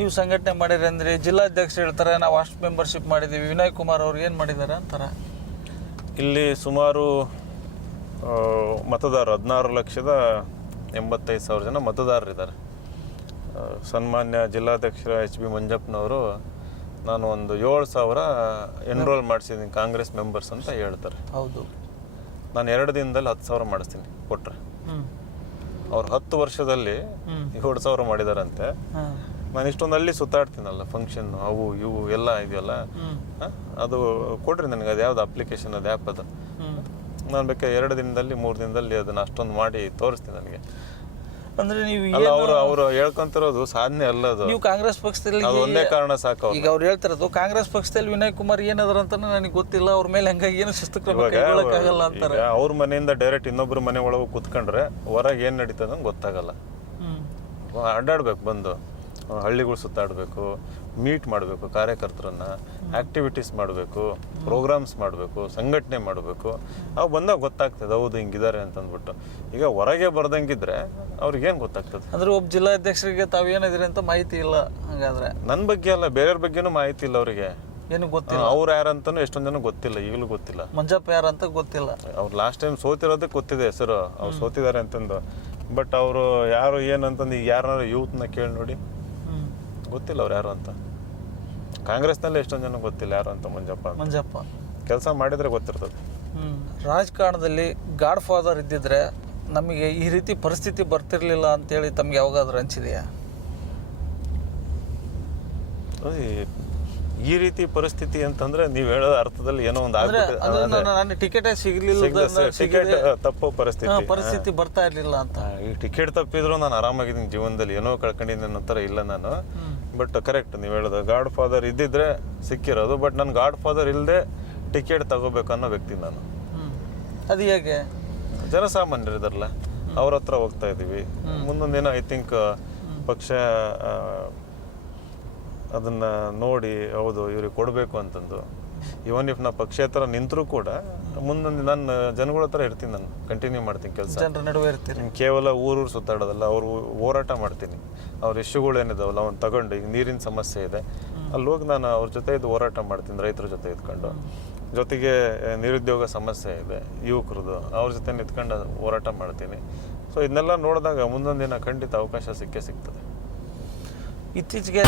ನೀವು ಸಂಘಟನೆ ಮಾಡಿರಿ ಅಂದರೆ ಜಿಲ್ಲಾಧ್ಯಕ್ಷರು ಹೇಳ್ತಾರೆ ನಾವು ಅಷ್ಟು ಮೆಂಬರ್ಶಿಪ್ ಮಾಡಿದ್ದೀವಿ, ವಿನಯ್ ಕುಮಾರ್ ಅವ್ರು ಏನು ಮಾಡಿದ್ದಾರೆ ಅಂತಾರೆ. ಇಲ್ಲಿ ಸುಮಾರು ಮತದಾರರು 16,85,000 ಜನ ಮತದಾರರಿದ್ದಾರೆ. ಸನ್ಮಾನ್ಯ ಜಿಲ್ಲಾಧ್ಯಕ್ಷರ HB ಮಂಜಪ್ಪನವರು ನಾನು ಒಂದು 7,000 ಎನ್ರೋಲ್ ಮಾಡಿಸಿದ್ದೀನಿ ಕಾಂಗ್ರೆಸ್ ಮೆಂಬರ್ಸ್ ಅಂತ ಹೇಳ್ತಾರೆ. ಹೌದು, ನಾನು 2 ದಿನದಲ್ಲಿ 10,000 ಮಾಡಿಸ್ತೀನಿ ಕೊಟ್ಟರೆ. ಅವ್ರು 10 ವರ್ಷದಲ್ಲಿ 7,000 ಮಾಡಿದಾರಂತೆ. ನಾನು ಇಷ್ಟೊಂದು ಅಲ್ಲಿ ಸುತ್ತಾಡ್ತೀನಲ್ಲ, ಫಂಕ್ಷನ್ ಅವು ಇವು ಎಲ್ಲ ಇದೆಯಲ್ಲ, ಅದು ಕೊಡ್ರಿ ನನಗೆ. ಅದು ಯಾವ್ದು ಅಪ್ಲಿಕೇಶನ್, ಅದು ಆ್ಯಪ್ ಅದು. ನಾನು ಬೇಕಾದ್ರೆ 2 ದಿನದಲ್ಲಿ 3 ದಿನದಲ್ಲಿ ಅದನ್ನು ಅಷ್ಟೊಂದು ಮಾಡಿ ತೋರಿಸ್ತೀನಿ ನನಗೆ. ಅಂದ್ರೆ ನೀವು ಅವರು ಹೇಳ್ಕೊಂತಿರೋದು ಸಾಧನೆ ಅಲ್ಲ, ಅದು ನೀವು ಕಾಂಗ್ರೆಸ್ ಪಕ್ಷದಲ್ಲಿ ಒಂದೇ ಕಾರಣ ಸಾಕು. ಈಗ ಅವ್ರು ಹೇಳ್ತಿರೋದು ಕಾಂಗ್ರೆಸ್ ಪಕ್ಷದಲ್ಲಿ ವಿನಯ್ ಕುಮಾರ್ ಏನಾದ್ರ ಅಂತ ನನಗೆ ಗೊತ್ತಿಲ್ಲ, ಅವ್ರ ಮೇಲೆ ಹಂಗಾಗಿ ಏನು ಶಿಸ್ತು ಕ್ರಮ ಕೈಗೊಳ್ಳಕ್ಕಾಗಲ್ಲ ಅಂತಾರೆ. ಅವ್ರ ಮನೆಯಿಂದ ಡೈರೆಕ್ಟ್ ಇನ್ನೊಬ್ರು ಮನೆ ಒಳಗೆ ಕುತ್ಕೊಂಡ್ರೆ ಹೊರಗೆ ಏನು ನಡೀತದೆ ಅಂತ ಗೊತ್ತಾಗಲ್ಲ. ಅಡ್ಡಾಡ್ಬೇಕು, ಬಂದು ಹಳ್ಳಿಗಳು ಸುತ್ತಾಡಬೇಕು, ಮೀಟ್ ಮಾಡಬೇಕು ಕಾರ್ಯಕರ್ತರನ್ನ, ಆ್ಯಕ್ಟಿವಿಟೀಸ್ ಮಾಡಬೇಕು, ಪ್ರೋಗ್ರಾಮ್ಸ್ ಮಾಡಬೇಕು, ಸಂಘಟನೆ ಮಾಡಬೇಕು. ಅವು ಬಂದಾಗ ಗೊತ್ತಾಗ್ತದೆ ಹೌದು ಹಿಂಗಿದ್ದಾರೆ ಅಂತಂದ್ಬಿಟ್ಟು. ಈಗ ಹೊರಗೆ ಬರ್ದಂಗಿದ್ರೆ ಅವ್ರಿಗೇನು ಗೊತ್ತಾಗ್ತದೆ? ಅಂದ್ರೆ ಒಬ್ಬ ಜಿಲ್ಲಾಧ್ಯಕ್ಷರಿಗೆ ತಾವು ಏನಿದ್ರಿ ಅಂತ ಮಾಹಿತಿ ಇಲ್ಲ. ಹಾಗಾದ್ರೆ ನನ್ನ ಬಗ್ಗೆ ಅಲ್ಲ, ಬೇರೆಯವ್ರ ಬಗ್ಗೆನೂ ಮಾಹಿತಿ ಇಲ್ಲ ಅವರಿಗೆ, ಏನು ಗೊತ್ತಿಲ್ಲ. ಅವ್ರು ಯಾರಂತಾನು ಎಷ್ಟೊಂದು ಜನ ಗೊತ್ತಿಲ್ಲ, ಈಗಲೂ ಗೊತ್ತಿಲ್ಲ. ಮಂಜಪ್ಪ ಯಾರಂತ ಗೊತ್ತಿಲ್ಲ. ಅವ್ರು ಲಾಸ್ಟ್ ಟೈಮ್ ಸೋತಿರೋದಕ್ಕೆ ಗೊತ್ತಿದೆ ಹೆಸರು, ಅವ್ರು ಸೋತಿದ್ದಾರೆ ಅಂತಂದು. ಬಟ್ ಅವರು ಯಾರು ಏನಂತಂದು ಈಗ ಯಾರನ್ನಾರು ಯೂತ್ನ ಕೇಳಿ ನೋಡಿ, ಗೊತ್ತಿಲ್ಲ ಅವ್ರು ಯಾರು ಅಂತ. ಕಾಂಗ್ರೆಸ್ನಲ್ಲಿ ಎಷ್ಟೊಂದು ಜನ ಗೊತ್ತಿಲ್ಲ ಯಾರು ಅಂತ. ಮಂಜಪ್ಪ ಕೆಲಸ ಮಾಡಿದ್ರೆ ಗೊತ್ತಿರ್ತದೆ. ರಾಜಕಾರಣದಲ್ಲಿ ಗಾಡ್ ಫಾದರ್ ಇದ್ದಿದ್ರೆ ನಮಗೆ ಈ ರೀತಿ ಪರಿಸ್ಥಿತಿ ಬರ್ತಿರ್ಲಿಲ್ಲ ಅಂತೇಳಿ ತಮ್ಗೆ ಯಾವಾಗಾದ್ರೂ ಅನಿಸಿದೆಯಾ? ಈ ರೀತಿ ಪರಿಸ್ಥಿತಿ ಅಂತಂದ್ರೆ ನೀವು ಹೇಳೋದ ಅರ್ಥದಲ್ಲಿ ಏನೋ ಒಂದು ನನಗೆ ಟಿಕೆಟೇ ಸಿಗಲಿಲ್ಲ, ಟಿಕೆಟ್ ತಪ್ಪೋ ಪರಿಸ್ಥಿತಿ ಬರ್ತಾ ಇರ್ಲಿಲ್ಲ ಅಂತ. ಈ ಟಿಕೆಟ್ ತಪ್ಪಿದ್ರು ನಾನು ಆರಾಮಾಗಿದ್ದೀನಿ ಜೀವನದಲ್ಲಿ, ಏನೋ ಕಳ್ಕೊಂಡಿದ್ದೀನಿ ಅನ್ನೋ ಥರ ಇಲ್ಲ ನಾನು. ಬಟ್ ಕರೆಕ್ಟ್ ನೀವು ಹೇಳೋದು, ಗಾಡ್ ಫಾದರ್ ಇದ್ದಿದ್ರೆ ಸಿಕ್ಕಿರೋದು. ಬಟ್ ನಾನು ಗಾಡ್ ಫಾದರ್ ಇಲ್ಲದೆ ಟಿಕೆಟ್ ತಗೋಬೇಕು ಅನ್ನೋ ವ್ಯಕ್ತಿ ನಾನು. ಅದು ಹೇಗೆ? ಜನಸಾಮಾನ್ಯರಿದಾರಲ್ಲ ಅವ್ರ ಹತ್ರ ಹೋಗ್ತಾ ಇದ್ದೀವಿ. ಮುಂದೊಂದು ದಿನ ಐ ಥಿಂಕ್ ಪಕ್ಷ ಅದನ್ನ ನೋಡಿ ಹೌದು ಇವ್ರಿಗೆ ಕೊಡಬೇಕು ಅಂತಂದು, ಇವನ್ ಇಫ್ ನಾ ಪಕ್ಷೇತರ ನಿಂತರೂ ಕೂಡ ಮುಂದೊಂದು ನಾನು ಜನಗಳ ಹತ್ರ ಇರ್ತೀನಿ, ನಾನು ಕಂಟಿನ್ಯೂ ಮಾಡ್ತೀನಿ ಕೆಲಸ. ಜನರ ನಡುವೆ ಇರ್ತೀನಿ, ಕೇವಲ ಊರೂರು ಸುತ್ತಾಡೋದಲ್ಲ, ಅವ್ರು ಹೋರಾಟ ಮಾಡ್ತೀನಿ. ಅವ್ರ ಇಶ್ಯೂಗಳು ಏನಿದಾವಲ್ಲ ಅವನ್ನ ತಗೊಂಡು, ಈಗ ನೀರಿನ ಸಮಸ್ಯೆ ಇದೆ ಅಲ್ಲಿ ಹೋಗಿ ನಾನು ಅವ್ರ ಜೊತೆ ಇದು ಹೋರಾಟ ಮಾಡ್ತೀನಿ, ರೈತರ ಜೊತೆ ಇದ್ಕೊಂಡು. ಜೊತೆಗೆ ನಿರುದ್ಯೋಗ ಸಮಸ್ಯೆ ಇದೆ ಯುವಕರದು, ಅವ್ರ ಜೊತೆ ನಿಂತ್ಕೊಂಡು ಹೋರಾಟ ಮಾಡ್ತೀನಿ. ಸೊ ಇದನ್ನೆಲ್ಲ ನೋಡಿದಾಗ ಮುಂದೊಂದು ದಿನ ಖಂಡಿತ ಅವಕಾಶ ಸಿಕ್ಕೇ ಸಿಗ್ತದೆ. ಇತ್ತೀಚೆಗೆ